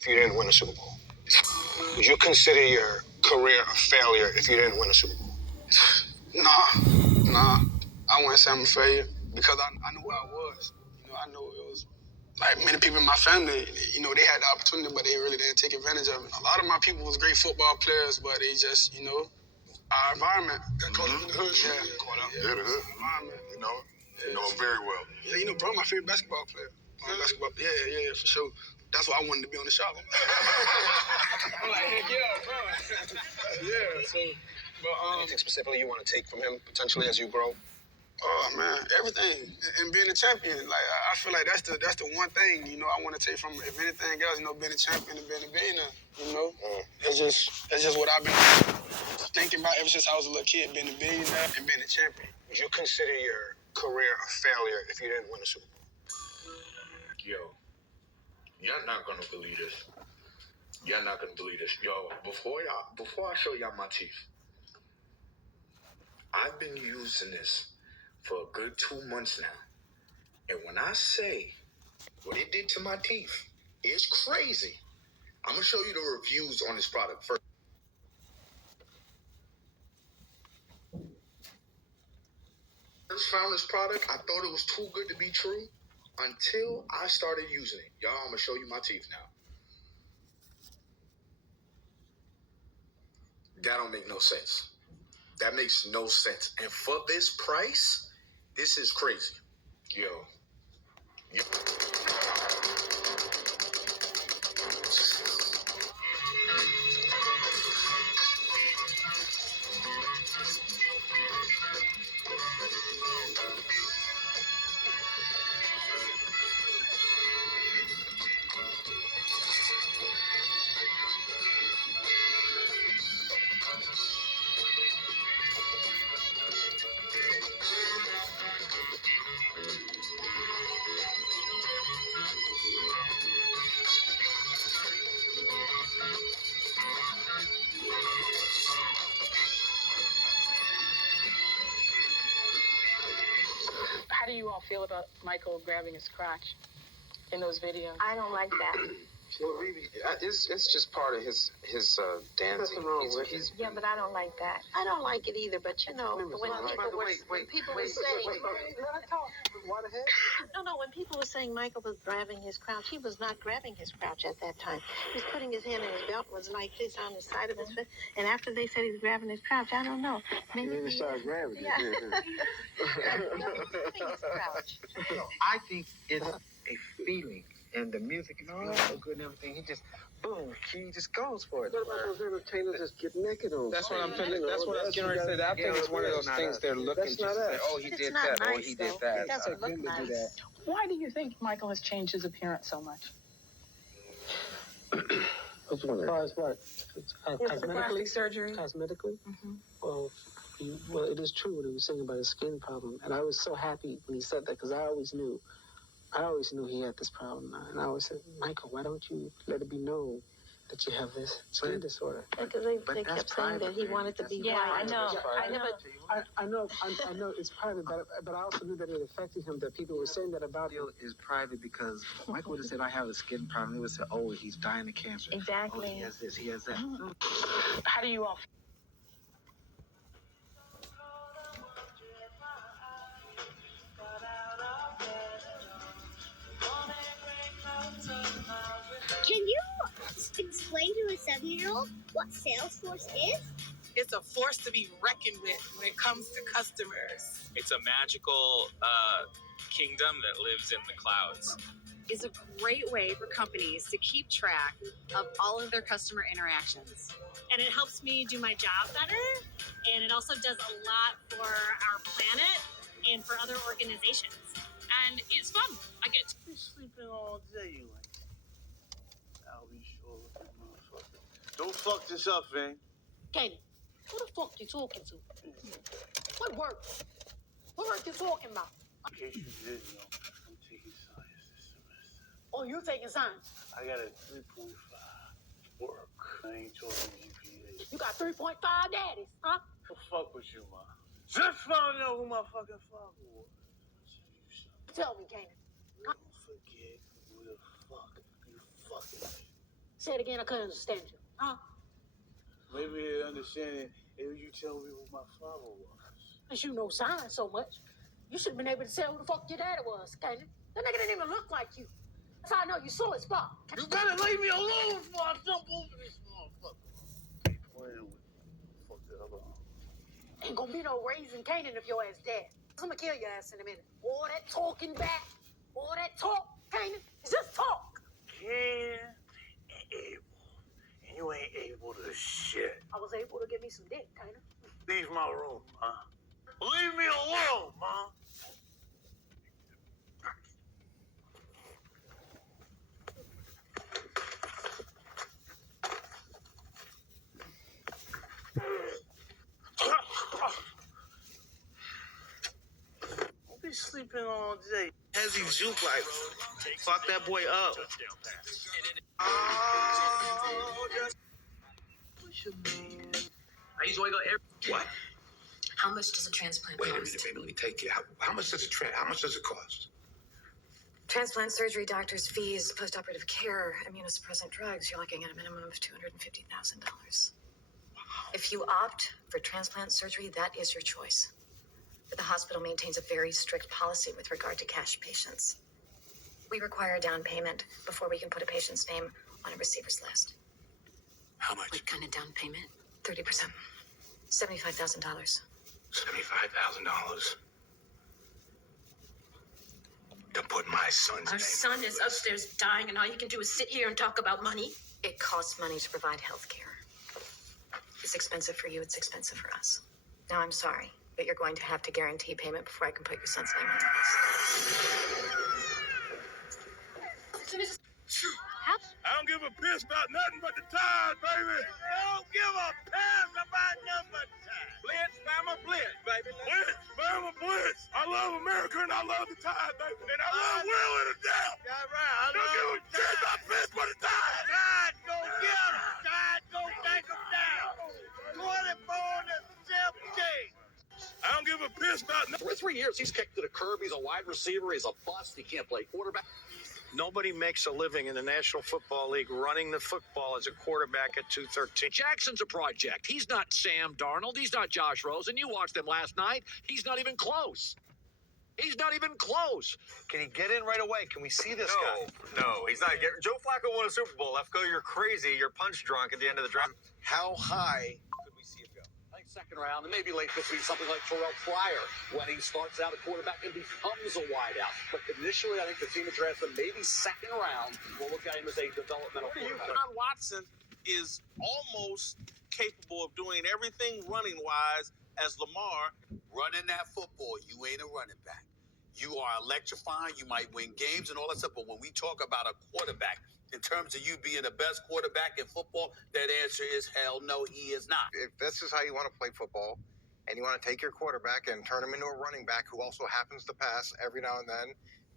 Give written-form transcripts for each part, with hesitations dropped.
if you didn't win a Super Bowl? Would you consider your career a failure if you didn't win a Super Bowl? Nah. I wouldn't say I'm a failure because I knew where I was. I know it was like many people in my family, they had the opportunity, but they really didn't take advantage of it. A lot of my people was great football players, but they just, our environment. Got caught up in the hood. Yeah, caught up. Yeah, the hood. Environment. You know it very well. Yeah, bro, my favorite basketball player. Basketball. Yeah, for sure. That's why I wanted to be on the shop. I'm like, heck yeah, bro. Yeah, so, but Anything specifically you want to take from him potentially as you grow? Oh man, everything, and being a champion. Like I feel like that's the one thing I want to take from it. If anything else, being a champion and being a billionaire. It's just what I've been thinking about ever since I was a little kid. Being a billionaire and being a champion. Would you consider your career a failure if you didn't win a Super Bowl? Yo, y'all not gonna believe this. Y'all not gonna believe this. Yo, before I show y'all my teeth, I've been using this for a good 2 months now. And when I say what it did to my teeth, it's crazy. I'm gonna show you the reviews on this product first. First found this product, I thought it was too good to be true until I started using it. Y'all, I'm gonna show you my teeth now. That don't make no sense. That makes no sense. And for this price, this is crazy. Yo. How do you all feel about Michael grabbing his crotch in those videos? I don't like that. Well, it's just part of his dancing. Yeah, but I don't like that. I don't like it either. But when people were saying, when people were saying Michael was grabbing his crouch, he was not grabbing his crouch at that time. He was putting his hand in his belt, was like this on the side of his fist. And after they said he's grabbing his crouch, I don't know. Maybe he started grabbing it. I think it's a feeling. And the music is so good and everything. He just, boom, he just goes for it. What about those entertainers just get naked on? That's what I'm telling you. That's what I was getting ready to say. I think it's one of those things they're looking to say, oh, he did that, nice, oh, he did that. It doesn't look nice. Why do you think Michael has changed his appearance so much? As far as what? Cosmetically? Surgery? Cosmetically? Mm-hmm. Well, it is true what he was saying about his skin problem. And I was so happy when he said that because I always knew he had this problem. And I always said, Michael, why don't you let it be known that you have this skin disorder? Because they kept saying that he wanted to be white. I know it's private, but I also knew that it affected him, that people were saying that about him. Is private because Michael would have said, I have a skin problem. They would say, oh, he's dying of cancer. Exactly. Oh, he has this, he has that. How do you all feel? Can you explain to a 7-year-old what Salesforce is? It's a force to be reckoned with when it comes to customers. It's a magical kingdom that lives in the clouds. Is a great way for companies to keep track of all of their customer interactions. And it helps me do my job better. And it also does a lot for our planet and for other organizations. And it's fun. I get to be sleeping all day, like. I'll be sure with that motherfucker. Don't fuck this up, man. Katie, who the fuck you talking to? What work? What work you talking about? In case you didn't know, I'm taking science this semester. Oh, you taking science? I got a 3.5 work. I ain't talking GPA. You got 3.5 daddies, huh? So fuck with you, ma. Just found out who my fucking father was. Tell me, Kanan. Don't forget who the fuck you fucking with. Say it again, I couldn't understand you. Huh? Maybe they understand it if you tell me who my father was. Since you know science so much, you should have been able to tell who the fuck your daddy was, can't you? That nigga didn't even look like you. That's how I know you saw his spot. You better leave me alone before I jump over this motherfucker. Keep playing with me. Fuck the other arm. Ain't gonna be no raising Canaan if your ass dead. I'm gonna kill your ass in a minute. All that talking back, all that talk, Canaan, it's just talk. Can and able. And you ain't able to shit. I was able to get me some dick, Canaan. Leave my room, ma. Leave me alone, ma. Don't be sleeping all day. As he juke like, fuck that boy up. What's your name? I used to wake up every... What? How much does a transplant Wait a cost? minute, baby. Let me take you. How much does it cost? Transplant surgery, doctor's fees, post-operative care, immunosuppressant drugs, you're looking at a minimum of $250,000. If you opt for transplant surgery, that is your choice. But the hospital maintains a very strict policy with regard to cash patients. We require a down payment before we can put a patient's name on a receiver's list. How much? What kind of down payment? 30%. $75,000. $75,000. To put my son's Our name. son is upstairs dying, and all you can do is sit here and talk about money. It costs money to provide health care. It's expensive for you, it's expensive for us. Now, I'm sorry, but you're going to have to guarantee payment before I can put your son's name on the list. I don't give a piss about nothing but the Tide, baby. I don't give a piss about number time. Blitz, Bama, Blitz, baby. Blitz, Bama, Blitz. I love America and I love the Tide, baby. And I love Will to death. Yeah, right. I Don't give a shit about piss but the Tide. God, go get him. God, go take him down. 24 to 17. I don't give a piss about nothing. For 3 years, he's kicked to the curb. He's a wide receiver. He's a bust. He can't play quarterback. Nobody makes a living in the National Football League running the football as a quarterback at 213. Jackson's a project. He's not Sam Darnold. He's not Josh Rosen. You watched him last night. He's not even close. He's not even close. Can he get in right away? Can we see this guy? No, he's not. Joe Flacco won a Super Bowl. Lefko, you're crazy. You're punch drunk at the end of the draft. How high Could we see him go? I think second round, and maybe late this week, something like Terrell Pryor, when he starts out a quarterback and becomes a wideout. But initially, I think the team addressed him maybe second round. We'll look at him as a developmental quarterback. John Watson is almost capable of doing everything running-wise as Lamar. Running that football, you ain't a running back. You are electrifying. You might win games and all that stuff. But when we talk about a quarterback, in terms of you being the best quarterback in football, that answer is hell no, he is not. If this is how you want to play football, and you want to take your quarterback and turn him into a running back who also happens to pass every now and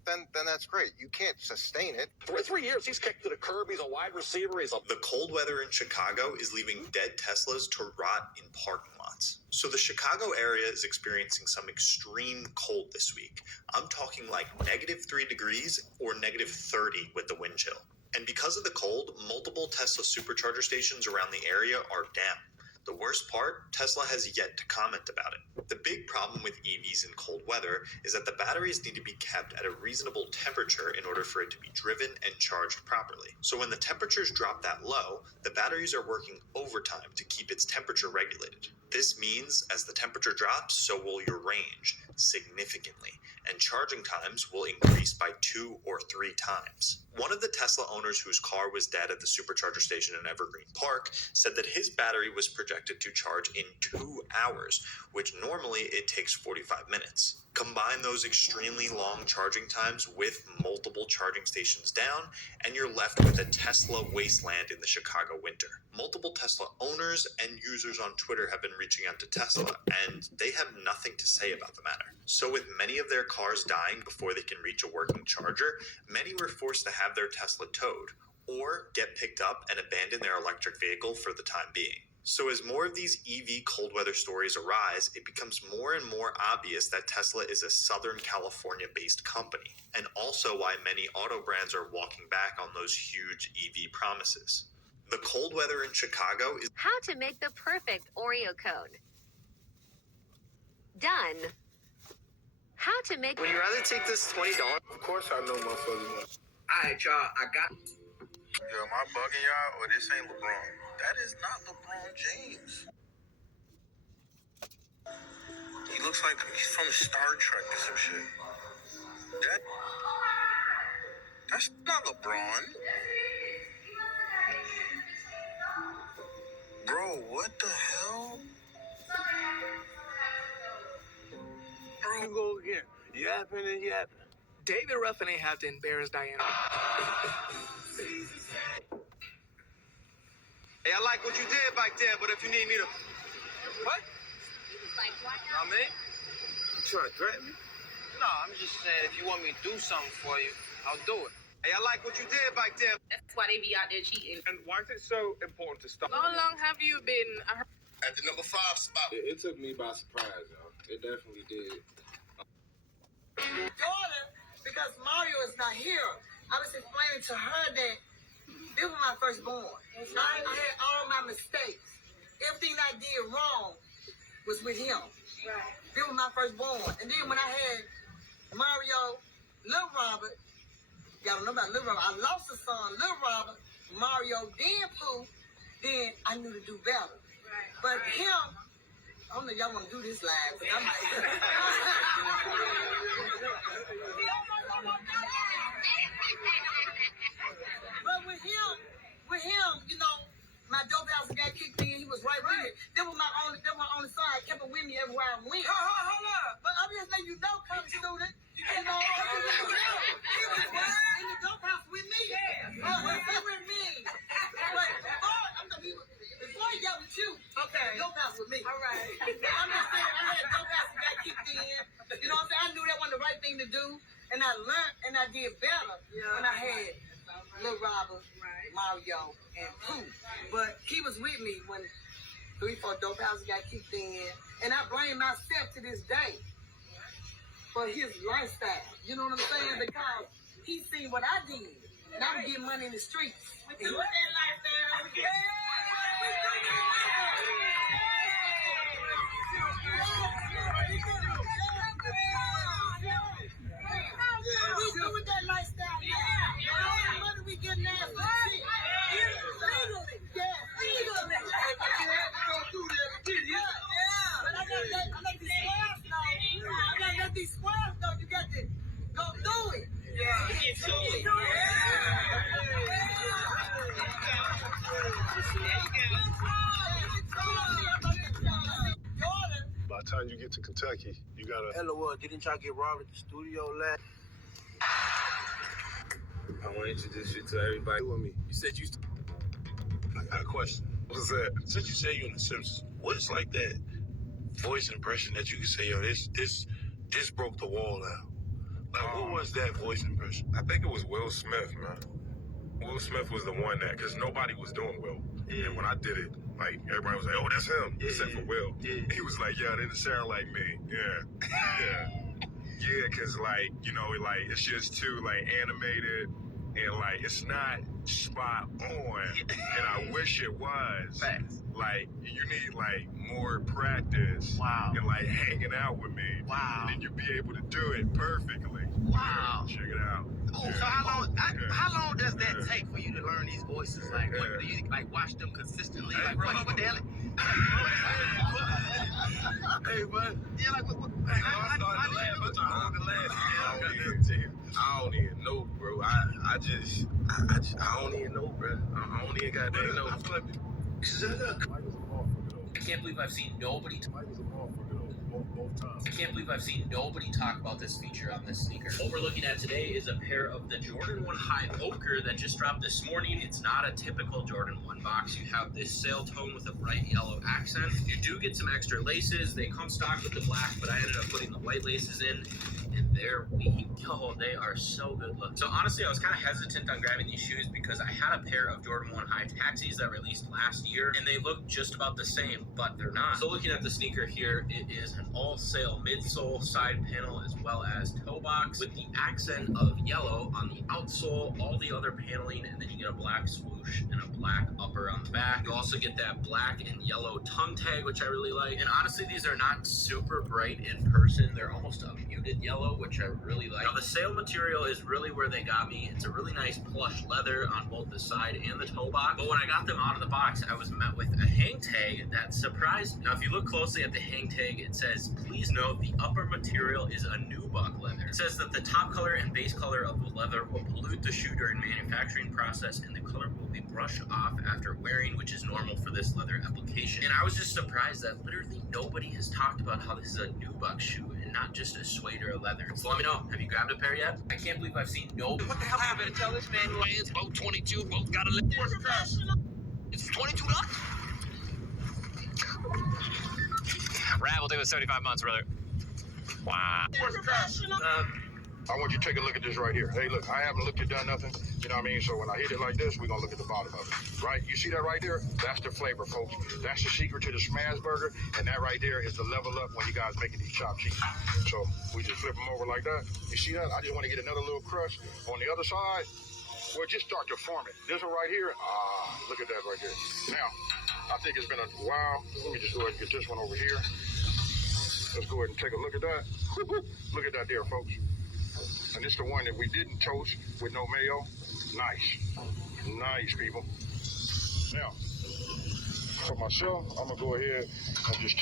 then that's great. You can't sustain it. For 3 years, he's kicked to the curb. He's a wide receiver. The cold weather in Chicago is leaving dead Teslas to rot in parking lots. So the Chicago area is experiencing some extreme cold this week. I'm talking like -3 degrees or -30 with the wind chill. And because of the cold, multiple Tesla supercharger stations around the area are down. The worst part, Tesla has yet to comment about it. The big problem with EVs in cold weather is that the batteries need to be kept at a reasonable temperature in order for it to be driven and charged properly. So when the temperatures drop that low, the batteries are working overtime to keep its temperature regulated. This means as the temperature drops, so will your range significantly, and charging times will increase by 2 or 3 times. One of the Tesla owners whose car was dead at the supercharger station in Evergreen Park said that his battery was projected to charge in 2 hours, which normally it takes 45 minutes. Combine those extremely long charging times with multiple charging stations down, and you're left with a Tesla wasteland in the Chicago winter. Multiple Tesla owners and users on Twitter have been reaching out to Tesla, and they have nothing to say about the matter. So with many of their cars dying before they can reach a working charger, many were forced to have their Tesla towed, or get picked up and abandon their electric vehicle for the time being. So as more of these EV cold weather stories arise, it becomes more and more obvious that Tesla is a Southern California-based company, and also why many auto brands are walking back on those huge EV promises. The cold weather in Chicago is... How to make the perfect Oreo cone. Done. How to make... Would you rather take this $20? Of course I know motherfuckers. Alright, y'all, I got... Yo, am I bugging y'all or this ain't LeBron? That is not LeBron James. He looks like he's from Star Trek or some shit. That's not LeBron. Bro, what the hell? Bro, you go again. Yapping and yapping. David Ruffin ain't have to embarrass Diana. Hey, I like what you did back there, but if you need me to... What? I mean? You trying to threaten me? No, I'm just saying if you want me to do something for you, I'll do it. Hey, I like what you did back there. That's why they be out there cheating. And why is it so important to stop? How long have you been? At the number 5 spot. It took me by surprise, y'all. It definitely did. Daughter, because Mario is not here, I was explaining to her that this was my firstborn. I had all my mistakes. Everything I did wrong was with him. Right. This was my firstborn. And then when I had Mario, Little Robert, y'all don't know about Little Robert. I lost a son, Little Robert, Mario, then Pooh. Then I knew to do better. Right. But him, I don't know if y'all want to do this live, but I'm like... But with him, you know, my dope house got kicked in. He was right with me. That was my only son. I kept it with me everywhere I went. Hold up. But I'm just letting you know, college student. You know, he was in the dope house with me. He with me. But before he got with you, okay, dope house with me. All right. I'm just saying, I had dope house that got kicked in. You know what I'm saying? I knew that wasn't the right thing to do, and I learned and I did better when I had Lil Robert, Mario, and Pooh. But he was with me when 3, 4 dope houses got kicked in, and I blame myself to this day for his lifestyle. You know what I'm saying? Because he seen what I did, and I was getting money in the streets. We do that lifestyle. We doing that lifestyle. Yeah. Money we getting ass for shit. Legally. Yeah. Legally. But I gotta let these squares know. I gotta let these squares know. You got to go do it. Yeah. Get to it. By the time you get to Kentucky, you gotta... LOL, didn't y'all get robbed at the studio last? I want to introduce you to everybody with me. You said you... I got a question. What's that? Since you say you're in The Simpsons, what's like that voice impression that you can say, yo, this broke the wall out? Like, what was that voice impression? I think it was Will Smith, man. Will Smith was the one that, because nobody was doing Will. Yeah. And when I did it, like, everybody was like, oh, that's him, except for Will. Yeah. He was like, yeah, they didn't sound like me. Yeah. Yeah, because, like, you know, like, it's just too, like, animated, and, like, it's not spot on, and I wish it was. Facts. Like, you need, like, more practice. Wow. And, like, hanging out with me. Wow. And then you'll be able to do it perfectly. Wow. Check it out. Oh, so how long does that take for you to learn these voices? Like, what, do you, like, watch them consistently? Like, what the hell? Hey, bud. Yeah, like, what? I don't even know, bro. I don't even know, bro. I don't even goddamn know. I can't believe I've seen nobody. I can't believe I've seen nobody talk about this feature on this sneaker. What we're looking at today is a pair of the Jordan 1 High Ochre that just dropped this morning. It's not a typical Jordan 1 box. You have this sail tone with a bright yellow accent. You do get some extra laces. They come stock with the black, but I ended up putting the white laces in. And there we go. They are so good looking. So honestly, I was kind of hesitant on grabbing these shoes because I had a pair of Jordan 1 High Taxis that released last year, and they look just about the same, but they're not. So looking at the sneaker here, it is an all-sail midsole, side panel, as well as toe box with the accent of yellow on the outsole, all the other paneling, and then you get a black swoosh and a black upper back. You also get that black and yellow tongue tag, which I really like. And honestly, these are not super bright in person. They're almost a muted yellow, which I really like. Now, the sail material is really where they got me. It's a really nice plush leather on both the side and the toe box. But when I got them out of the box, I was met with a hang tag that surprised me. Now, if you look closely at the hang tag, it says, please note the upper material is a nubuck leather. It says that the top color and base color of the leather will pollute the shoe during manufacturing process, and the color will be brushed off after wearing, which is normal for this leather application. And I was just surprised that literally nobody has talked about how this is a nubuck shoe and not just a suede or a leather. So let me know, have you grabbed a pair yet? I can't believe I've seen no. What the hell happened? Tell this man who is both 22, both got a lip. It's $22. Rad will do it 75 months, brother. Wow. I want you to take a look at this right here. Hey, look, I haven't looked at done nothing. You know what I mean? So when I hit it like this, we're going to look at the bottom of it. Right? You see that right there? That's the flavor, folks. That's the secret to the smash burger. And that right there is the level up when you guys making these chopped cheese. So we just flip them over like that. You see that? I just want to get another little crust on the other side. Well, just start to form it. This one right here. Look at that right there. Now, I think it's been a while. Let me just go ahead and get this one over here. Let's go ahead and take a look at that. Look at that there, folks. And this is the one that we didn't toast with no mayo. Nice. Nice, people. Now, for myself, I'm going to go ahead and just take